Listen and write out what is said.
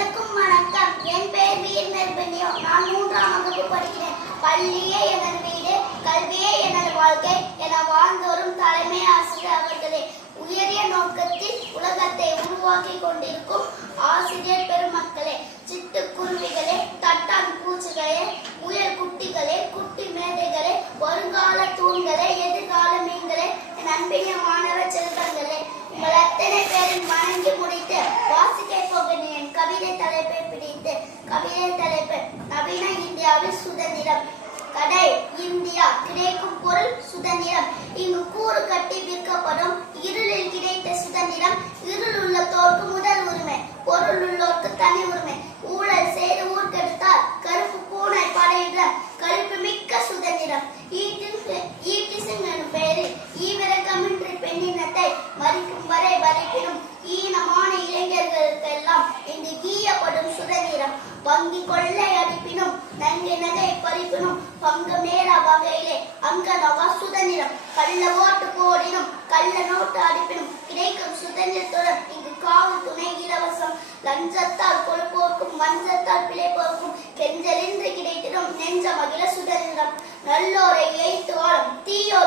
அனைவருக்கும் வணக்கம். என் பெயர் வீர் நெல்பெண்ணியோ. நான் 3ஆம் வகுப்பு படிக்கிறேன். பள்ளியே எனது வீடு, கல்வியே எனது வாழ்க்கை என வாழ்ந்தோறும் தலைமை ஆசிரியர் அவர்களே. உயரிய நோக்கத்தில் உலகத்தை உருவாக்கி கொண்டிருக்கும் ஆசிரியர் பெருமக்களே, சிட்டுக்குருவிகளே, தட்டான் பூச்சிகளே, முயல் குட்டிகளே, குட்டி மேதைகளே, வருங்கால தூண்களே, எதிர்கால மீன்களே, என் அன்பிய மாணவ செல்வங்களே, உங்கள் அத்தனை பேரும் வணங்கி முடித்து வாசிக்க போகிறேன் என் கவிதை தலைப்பை பிடித்து. கவிதை தலைப்பு: நவீன இந்தியாவில் சுதந்திரம். கடை: இந்தியா. கிடைக்கும் பொருள்: சுதந்திரம். இங்கு கூறு கட்டி விற்கப்படும். இருளில் கிடைத்த சுதந்திரம். இருள் உள்ளத்தோருக்கு முதல் உரிமை, பொருள் உள்ளோருக்கு தனி உரிமை. ஊழல் செய்து ஊர்கெடுத்தால் கருப்பு பூனை படையிட கருப்பு மிக்க சுதந்திரம். ஈட்டிசம் எனும் பெயரில் ஈவிரக்கமின்றி பெண்ணினத்தை மறிக்கும் வரை வரைப்பினும் ஈனமான இளைஞர்களுக்கெல்லாம் இங்கு ஈயப்படும் சுதந்திரம். வங்கி கொள்ளை அடிப்பினும் நங்கை நகை பறிப்பினும் பங்கு மேல வகையிலே அங்கனவா சுதந்திரம். கள்ள ஓட்டு போடினும் கள்ள நோட்டு அடிப்பினும் கிடைக்கும் சுதந்திரத்துடன் இங்கு காவல் துணை இலவசம். லஞ்சத்தால் கொழுப்போர்க்கும் மஞ்சத்தால் பிழைப்போர்க்கும் கெஞ்சலின்றி கிடைத்திடும் நெஞ்ச மகிழ சுதந்திரம். நல்லோரை எய்த்து வாழும் தீயோரை